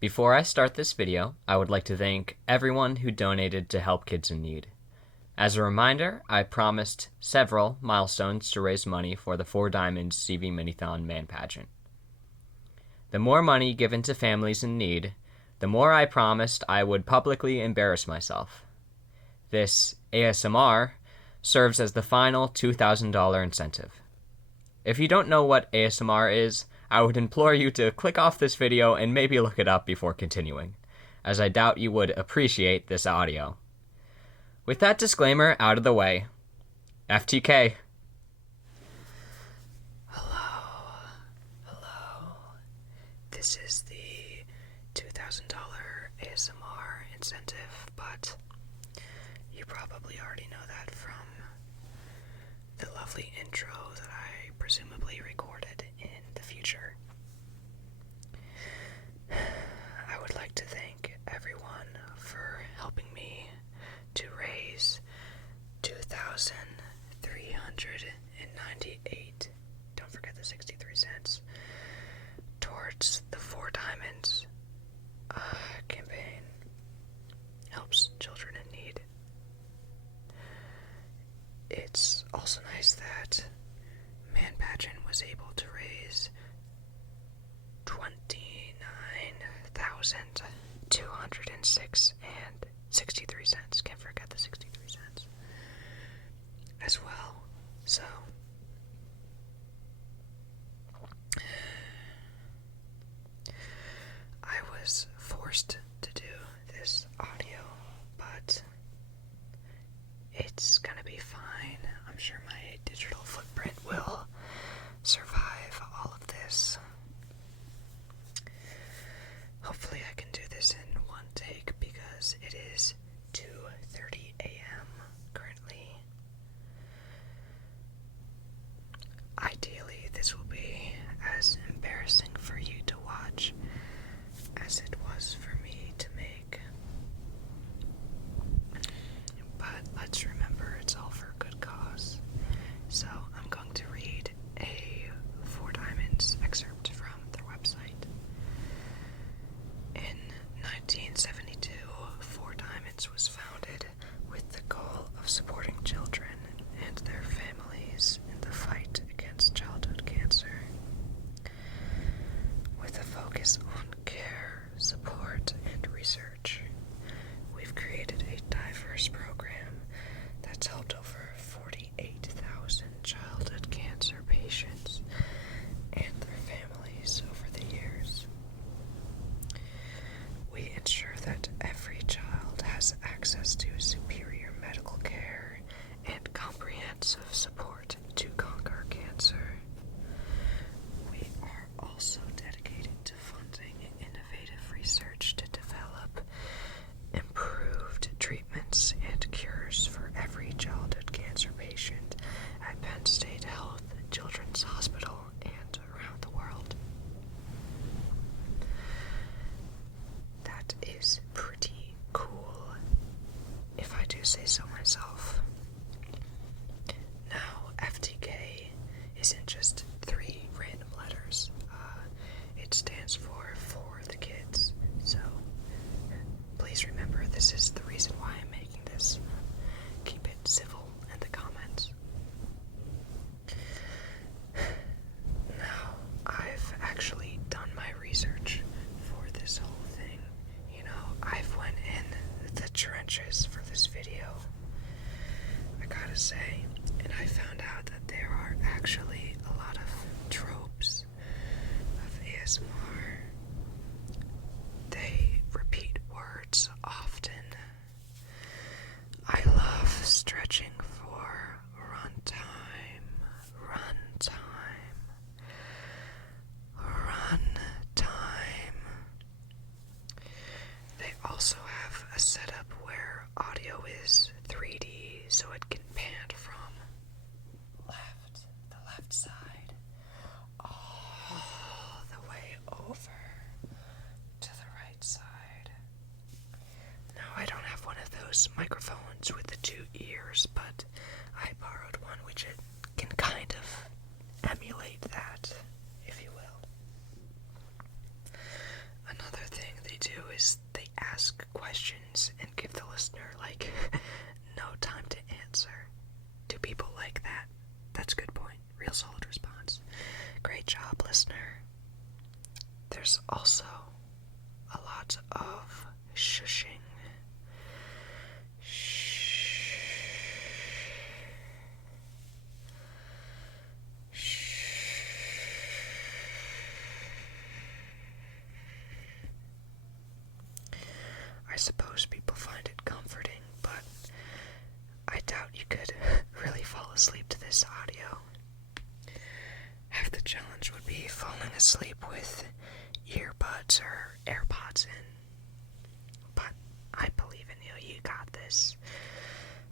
Before I start this video, I would like to thank everyone who donated to help kids in need. As a reminder, I promised several milestones to raise money for the 4 Diamonds CV Minithon Man Pageant. The more money given to families in need, the more I promised I would publicly embarrass myself. This ASMR serves as the final $2,000 incentive. If you don't know what ASMR is, I would implore you to click off this video and maybe look it up before continuing, as I doubt you would appreciate this audio. With that disclaimer out of the way, FTK. Hello. This is the $2,000 ASMR incentive, but you probably already know that from the lovely intro that I presumably recorded in the future. I would like to thank everyone for helping me to raise $2,398, don't forget the 63 cents, towards the 4 Diamonds campaign. Helps children in need. It's also nice that Man Pageant was able to raise $29,206 and 63 cents. Can't forget the 63 cents as well. So I was forced to do this audio, but it's gonna be fine. I'm sure my digital footprint will survive all of this. Hopefully I can do this in one take because it is 2:30 a.m. currently. Ideally, this will be as embarrassing for you to watch as it was for me to make. But let's remember it's all for a good cause. So I'm going to read a 4 Diamonds excerpt from their website. In 1972, 4 Diamonds was founded with the goal of supporting children and their families in the fight against childhood cancer. With a focus on care, support, and research, we've created a diverse program that's helped over 48,000 childhood cancer patients and their families over the years. We ensure that every child has access to superior medical care and comprehensive support to conquer cancer. We are also dedicated to funding innovative research to develop improved treatments and cures for every childhood cancer patient at Penn State Health Children's Hospital and around the world. That is pretty cool, if I do say so myself. Now, FTK isn't just 3 random letters. It stands for the kids. So, please remember this is the reason why I'm making this. Keep it civil in the comments. Now, I've actually done my research for this whole thing. You know, I've went in the trenches for this video. I gotta say, and I found out that there are actually a lot of tropes of ASMR. They repeat words often. I love stretching for runtime. They also have a setup where audio is 3D, so it can pan from the left side, all the way over to the right side. Now, I don't have one of those microphones with the 2 ears, but I borrowed one which it can kind of emulate that, if you will. Another thing they lots of shushing. I suppose people find it comforting, but I doubt you could really fall asleep to this audio. Half the challenge would be falling asleep with earbuds or AirPods in. But I believe in you. You got this.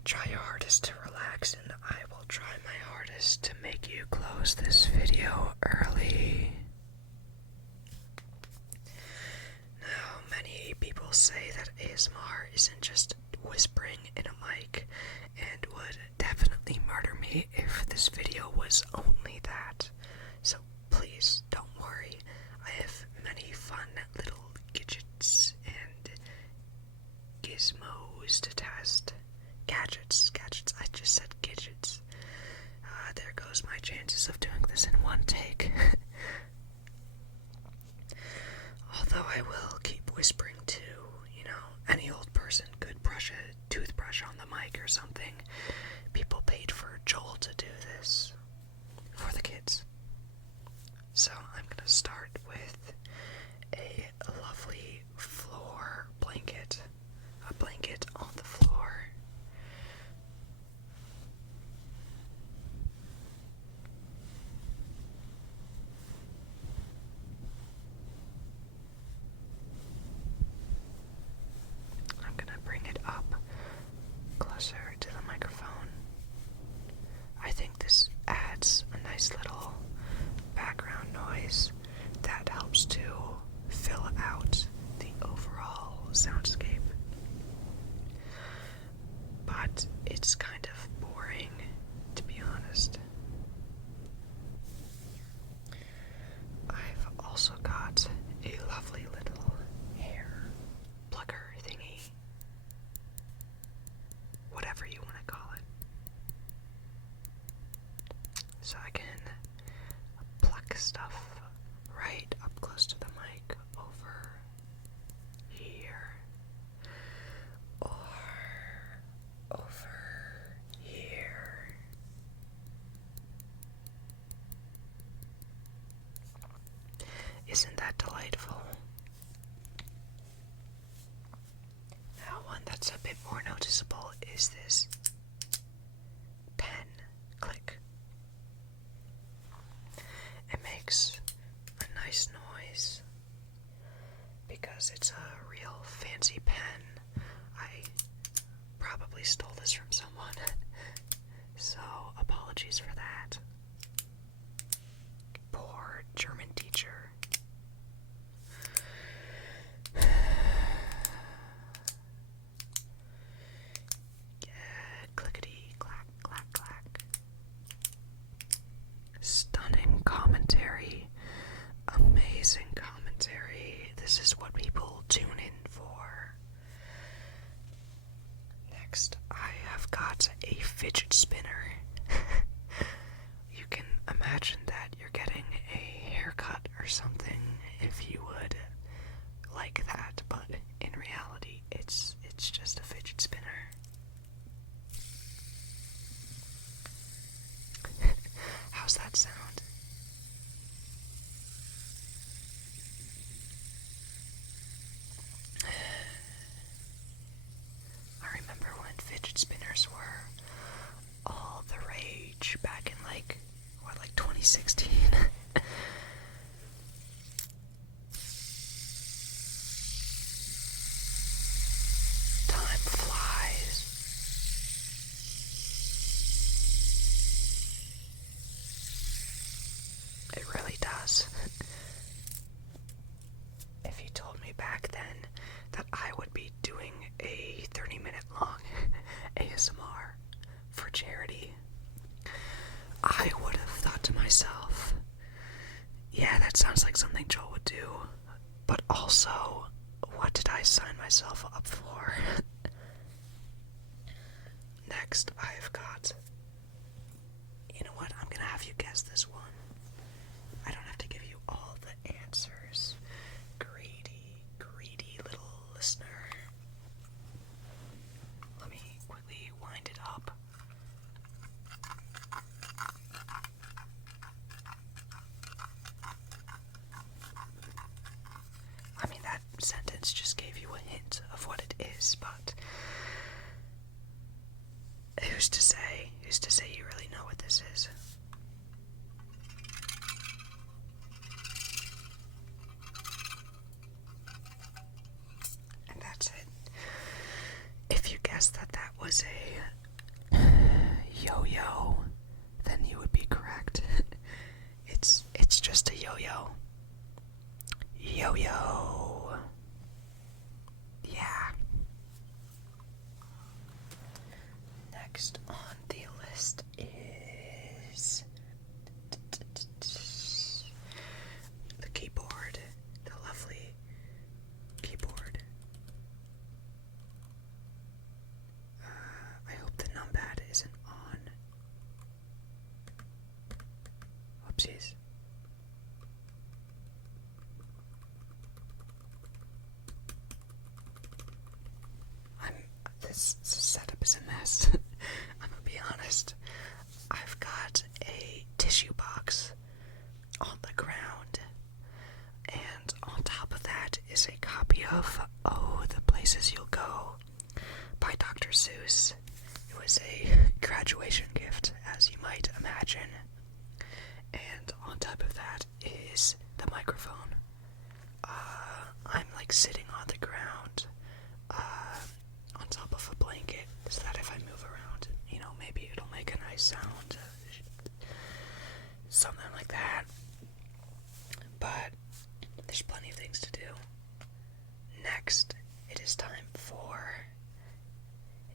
Try your hardest to relax, and I will try my hardest to make you close this video early. Now, many people say that ASMR isn't just whispering in a mic, and would definitely murder me if this video was only that. So please don't worry. I have many fun little gadgets and gizmos to test. Gadgets. I just said gadgets. There goes my chances of doing this in one take. Although I will keep whispering too. Any old person could brush a toothbrush on the mic or something. People paid for Joel to do this. For the kids. So I'm gonna start with a lovely floor blanket. A blanket on the floor. I'm gonna bring it up closer to the microphone. I think this adds a nice little background noise that helps to fill out the overall soundscape. But it's kind of boring, to be honest. I've also got a lovely little hair plucker thingy. Whatever you want to call it. So I can pluck stuff right up close to the mic over here or over here. Isn't that delightful? Now, one that's a bit more noticeable is this pen click. It makes a nice noise because it's a real fancy pen. I probably stole this from someone, so apologies for that. Poor German teacher. Clickety clack, clack, clack. Stunning commentary. Amazing commentary. This is what people tune in for. Next, I have got a fidget spinner. You can imagine that you're getting a haircut or something if you would like that, but in reality, it's just a fidget spinner. How's that sound? I remember when fidget spinners were all the rage back in like 2016? Time flies. It really does. If you told me back then that I would be doing a 30-minute long ASMR for charity, I would have thought to myself, yeah, that sounds like something Joel would do, but also, what did I sign myself up for? Next, I've got, you know what, I'm gonna have you guess this one. I don't have to give you all the answers. Greedy sentence just gave you a hint of what it is, but who's to say? Who's to say you really know what this is? And that's it. If you guessed that that was a yo-yo, then you would be correct. It's just a yo-yo. Yo-yo. Yeah. Next on the list is the keyboard. The lovely keyboard. I hope the numpad isn't on. Whoopsies. This setup is a mess. I'm gonna be honest. I've got a tissue box on the ground, and on top of that is a copy of Oh, the Places You'll Go by Dr. Seuss. It was a graduation gift, as you might imagine. And on top of that is the microphone. I'm like sitting on the ground, on top of a blanket, so that if I move around, you know, maybe it'll make a nice sound. Something like that. But there's plenty of things to do. Next, it is time for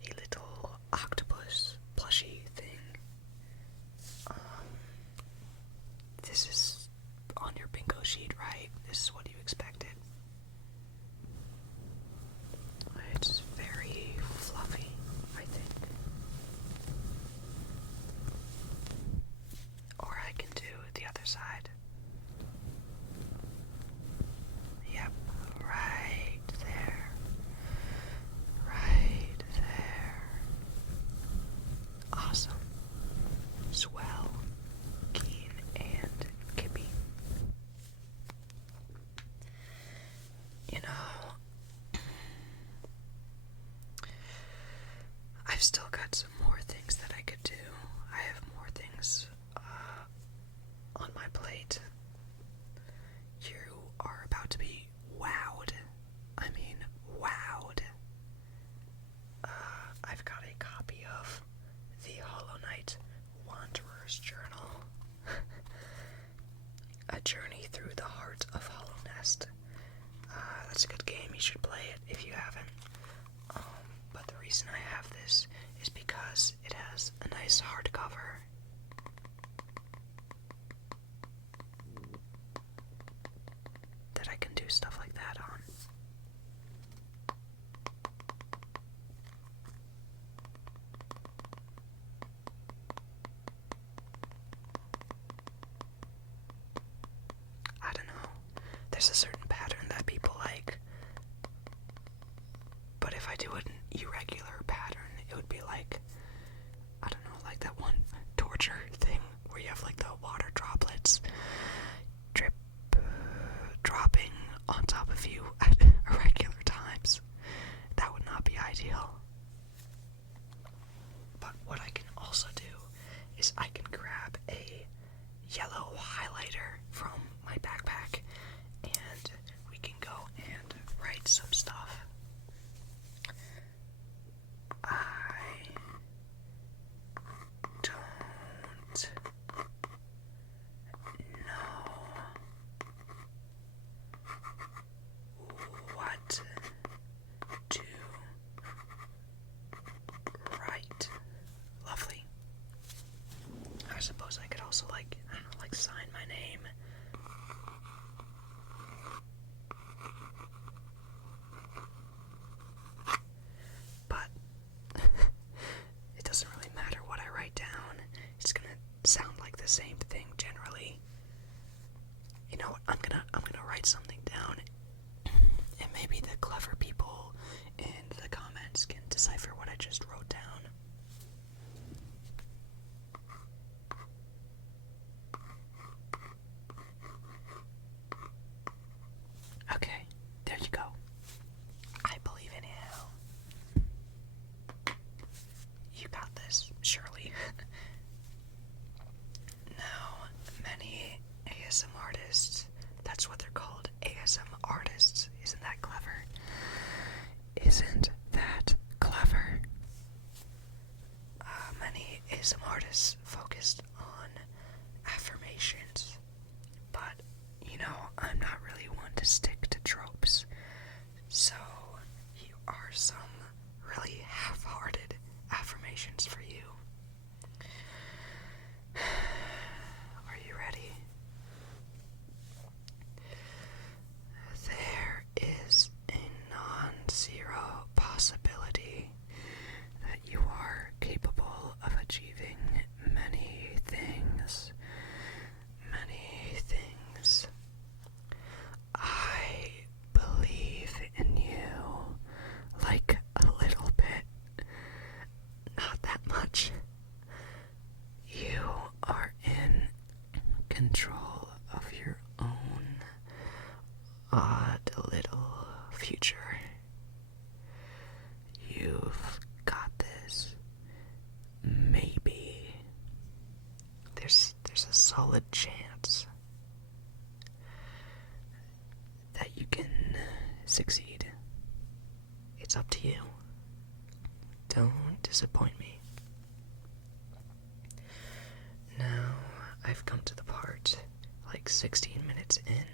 a little octopus plushie thing. This is on your bingo sheet, right? This is what you expected. It's very fluffy, I think. Or I can do the other side. Yep, right there. Right there. Awesome. Swell. Keen and Kippy. You know, I've still got some more things that I could do. I have more things on my plate. You are about to be wowed. I mean, wowed. I've got a copy of The Hollow Knight Wanderer's Journal. A Journey Through the Heart of Hollow Nest. That's a good game. You should play it if you haven't. But the reason I have this is because it has a nice hardcover. That I can do stuff like that on. I don't know. There's a certain pattern that people like. But if I do an irregular pattern, it would be like, I don't know, like that one torture thing where you have like the water droplets drip, dropping on top of you at irregular times. That would not be ideal. But what I can also do is I can grab a yellow highlighter from my backpack and we can go and write some stuff. I don't know what it's up to you. Don't disappoint me. Now, I've come to the part, like 16 minutes in,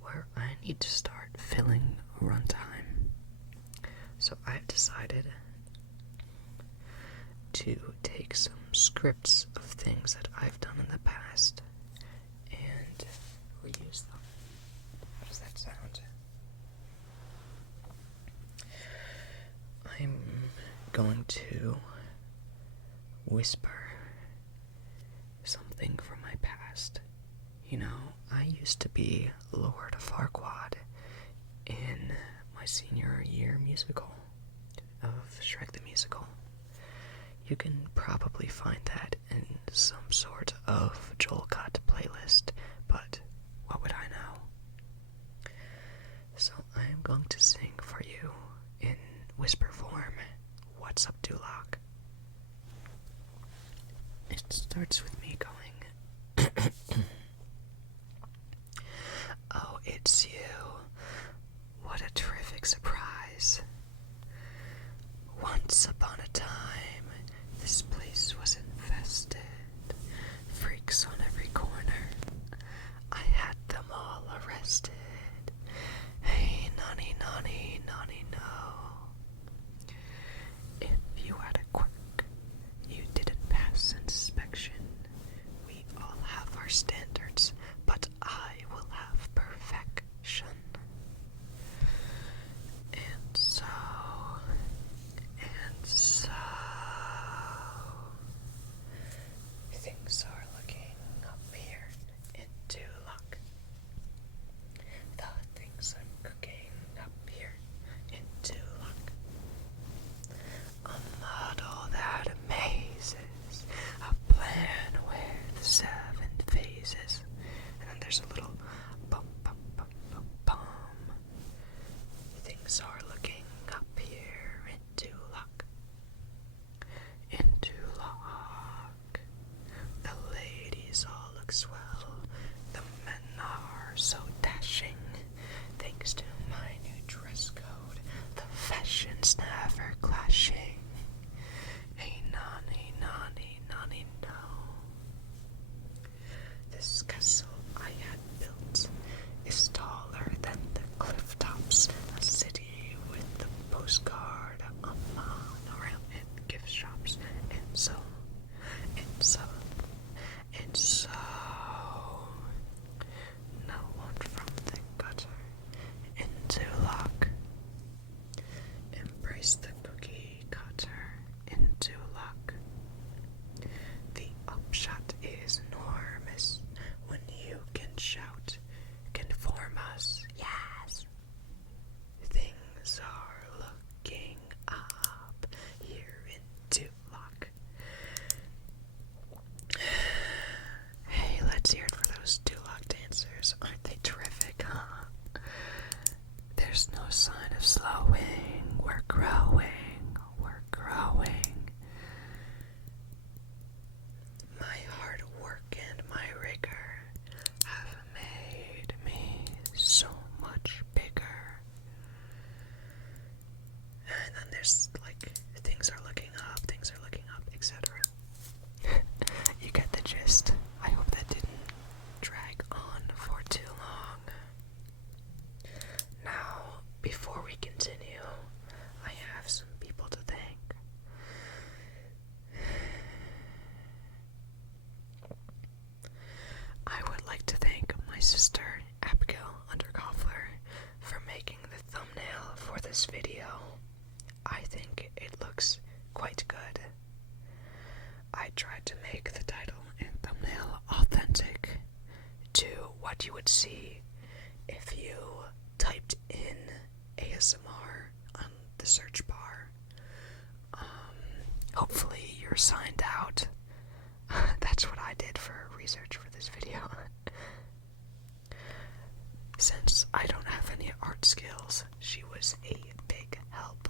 where I need to start filling runtime. So I've decided to take some scripts of things that I've done in the past and reuse them. How does that sound? I'm going to whisper something from my past. You know, I used to be Lord Farquaad in my senior year musical of Shrek the Musical. You can probably find that in some sort of Joel Cut playlist, but what would I know? So I'm going to sing for you in whisper form, What's Up, Duloc? It starts with me going, oh, it's you. What a terrific surprise. Once upon a time, this place was infested. Freaks on every corner. I had them all arrested. Hey, nonny, nonny, nonny, no. If you had a quirk, you didn't pass inspection. We all have our standards, but I will have perfection. And so, things are looking up here in Duloc. The things I'm cooking up here in Duloc. A model that amazes, a plan with 7 phases. And then there's a little bum, bum, bum, bum, bum. Things are looking up here in Duloc. In Duloc. The ladies all look swell. The men are so dashing. Thanks to my new dress code, the fashion's never clashing. Hey, nonny, nonny, nonny, no. This castle I had built is taller than the cliff tops. A city with the postcard, a monorail, and gift shops, and so, no one from the gutter into lock. Embrace the cookie cutter into lock. The upshot is enormous when you can shout, conform us, yes. Things are looking up here in Duloc. Hey, let's hear it for those Duloc dancers. Aren't they terrific, huh? There's no sign of slowing. We're growing. We're growing. My hard work and my rigor have made me so much bigger. And then there's like, things are looking up, etc. You get the gist. I hope that didn't drag on for too long. Now, before we continue, I have some people to thank. I would like to thank my sister, Abigail Underkoffler, for making the thumbnail for this video. I think it looks quite good. I tried to make the title and thumbnail authentic to what you would see if you typed in ASMR on the search bar. Hopefully you're signed out. That's what I did for research for this video. Since I don't have any art skills, she was a big help.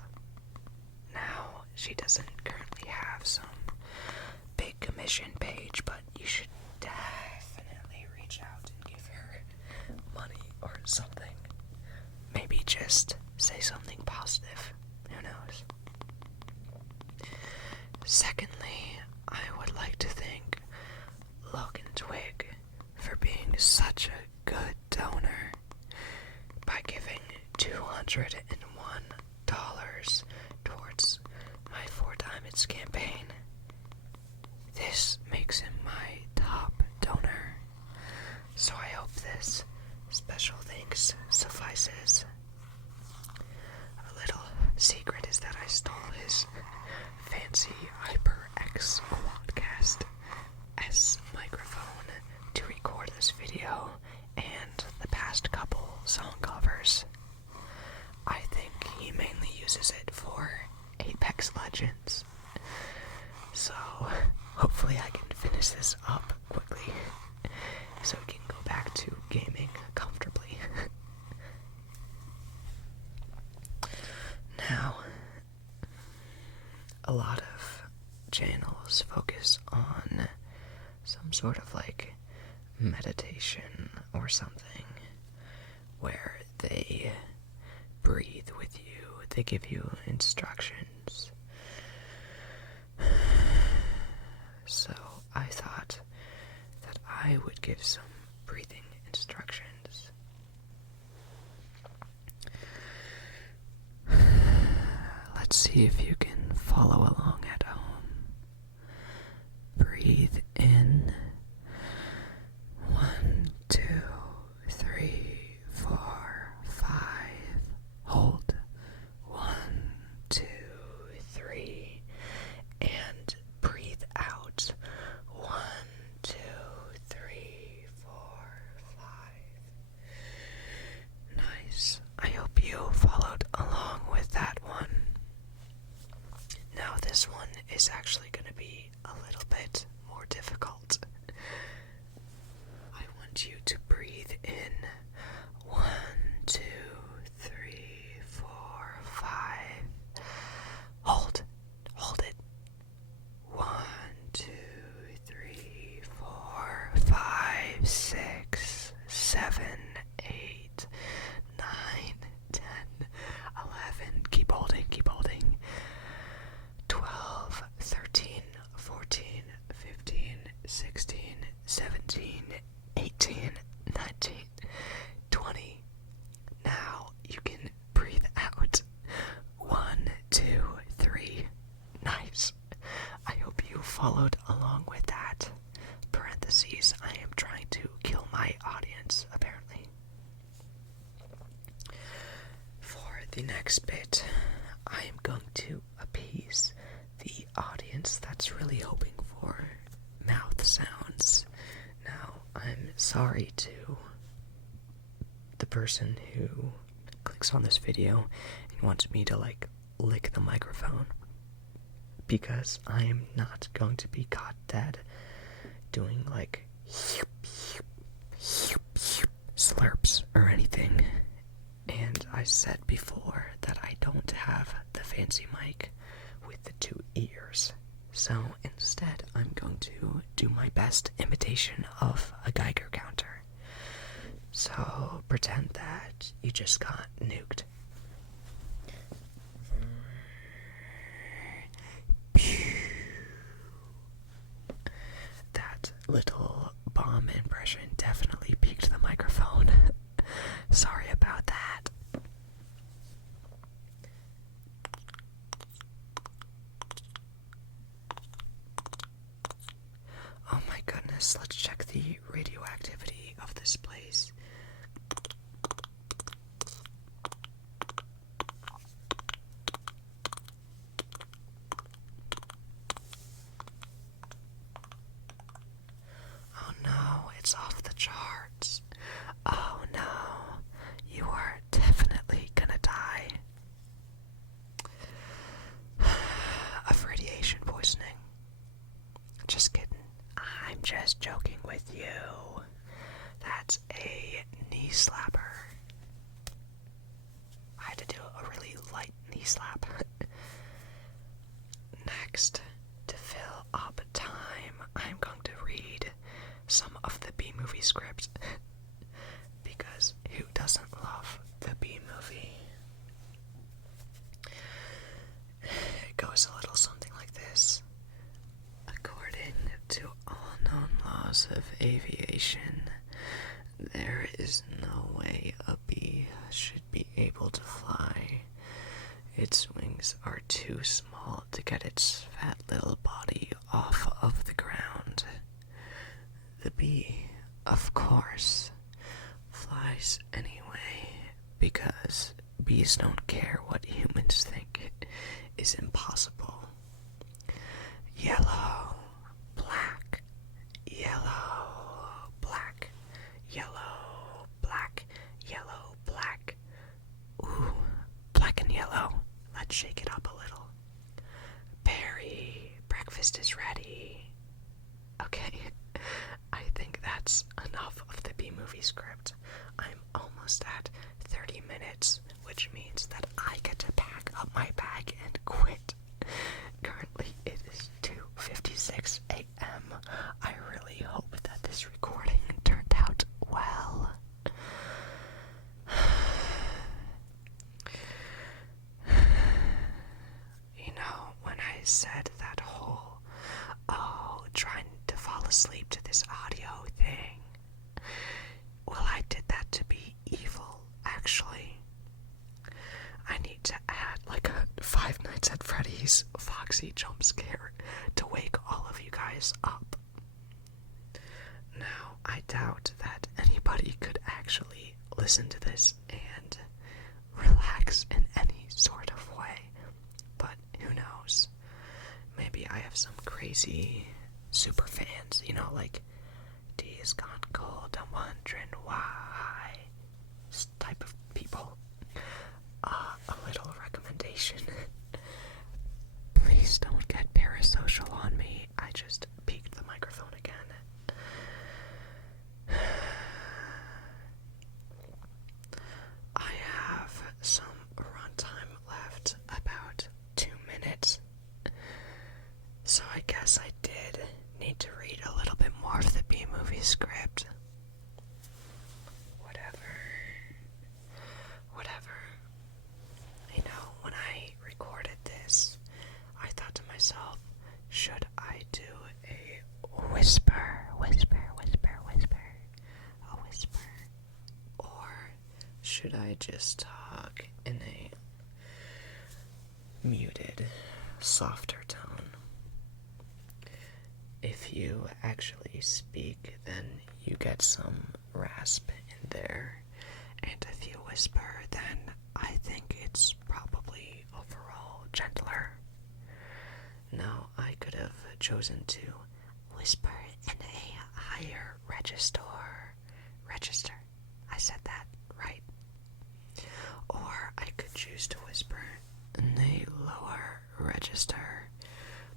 Now, she doesn't currently have some big commission page, but you should definitely reach out and give her money or something. Maybe just say something positive Who knows? Secondly, I would like to thank Logan Twig for being such a good donor by giving $201 towards my 4 Diamonds campaign. This makes him my top donor, so I hope this special thanks suffices. A little secret is that I stole his fancy HyperX Quadcast S microphone to record this video and the past couple song covers. I think he mainly uses it for Apex Legends. So hopefully I can finish this up quickly so we can go back to gaming comfortably. Now, a lot of channels focus on some sort of like meditation or something where they breathe with you, they give you instructions. So I thought that I would give some breathing instructions. Let's see if you can follow along at home. Breathe in. 1, 2, 3, 4, 5. Hold. 1, 2, 3. And breathe out. 1, 2, 3, 4, 5. Nice. I hope you followed along with that one. Now this one is actually going to be a little bit more difficult. I want you to breathe in. 1, 2, 3, 4, 5. Hold it. 1, 2, 3, 4, 5, 6, 7, 8, 9, 10, 11. Keep holding. 12, 13, 14, 15, 16, 17, 18, 19, 20. Now you can breathe out. 1, 2, 3. Nice. I hope you followed along with that. Parentheses, I am trying to kill my audience, apparently. For the next bit, I am going to appease the audience that's really hoping for mouth sounds. Now, I'm sorry to the person who clicks on this video and wants me to, like, lick the microphone, because I am not going to be caught dead doing, like, slurps or anything. And I said before that I don't have the fancy mic with the 2 ears. So instead, I'm going to do my best imitation of a Geiger counter. So pretend that you just got nuked. That little bomb impression definitely peaked the microphone. Sorry about that. Oh my goodness, let's check the radioactivity of this place. Oh no, it's off the charts. Oh no, you are definitely gonna die of radiation poisoning. Just kidding. I'm just joking with you. That's a knee slapper. I had to do a really light knee slap. Next, to fill up time, I'm going to read some of the B-movie scripts. Because who doesn't love the B-movie? aviation. There is no way a bee should be able to fly. Its wings are too small to get its fat little body off of the ground. The bee, of course, flies anyway because bees don't care what humans think is impossible. Yellow, black, yellow, black, yellow, black, yellow, black. Ooh, black and yellow. Let's shake it up a little. Perry, breakfast is ready. Okay, I think that's enough of the B-movie script. I'm almost at 30 minutes, which means that I get to pack up my bag and quit. Currently, it is 2:56 a.m. I really hope that this recording turned out well. You know, when I said that whole, trying to fall asleep to this audio thing, well, I did that to be evil, actually. I need to add like a Five Nights at Freddy's Foxy jump scare to wake all of you guys up. Now, I doubt that anybody could actually listen to this and relax in any sort of way, but who knows? Maybe I have some crazy super fans, you know, like D is gone cold, I'm wondering why type of people. A little recommendation. Please don't get parasocial on me. I just peeked the microphone again. I have some runtime left, about 2 minutes. So I guess I did need to read a little bit more of the B-movie script. Whatever. You know, when I recorded this, I thought to myself, should I do a whisper, a whisper, or should I just talk in a muted, softer tone? If you actually speak, then you get some rasp in there, and if you whisper, then I think it's probably overall gentler. Now, I could have chosen to whisper in a higher register. I said that right. Or I could choose to whisper in a lower register,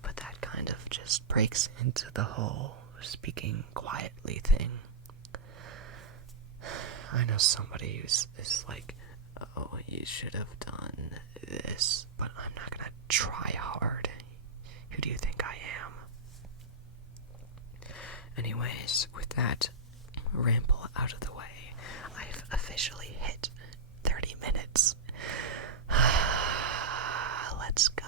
but that kind of just breaks into the whole speaking quietly thing. I know somebody is like, oh, you should have done this, but I'm not gonna try hard. Who do you think I am? Anyways, with that ramble out of the way, I've officially hit 30 minutes. Let's go.